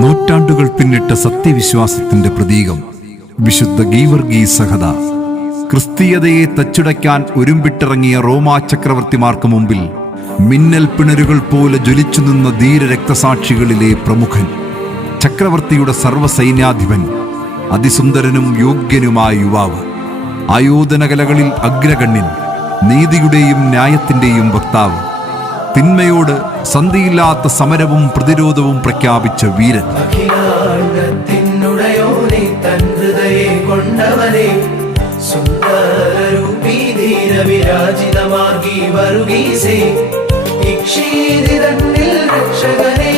നൂറ്റാണ്ടുകൾ പിന്നിട്ട സത്യവിശ്വാസത്തിന്റെ പ്രതീകം വിശുദ്ധ ഗീവർഗീസ് സഹദ. ക്രിസ്തീയതയെ തച്ചുടയ്ക്കാൻ ഒരുമ്പിട്ടിറങ്ങിയ റോമാ ചക്രവർത്തിമാർക്ക് മുമ്പിൽ മിന്നൽ പിണരുകൾ പോലെ ജ്വലിച്ചു നിന്ന ധീര രക്തസാക്ഷികളിലെ പ്രമുഖൻ, ചക്രവർത്തിയുടെ സർവ്വസൈന്യാധിപൻ, അതിസുന്ദരനും യോഗ്യനുമായ യുവാവ്, ആയോധനകലകളിൽ അഗ്രഗണ്യൻ, നീതിയുടെയും ന്യായത്തിന്റെയും വക്താവ്, തിന്മയോട് സന്ധിയില്ലാത്ത സമരവും പ്രതിരോധവും പ്രഖ്യാപിച്ച വീരൻ. വിരാജിതമാർഗി വരുഗീസേ, രക്ഷകനേ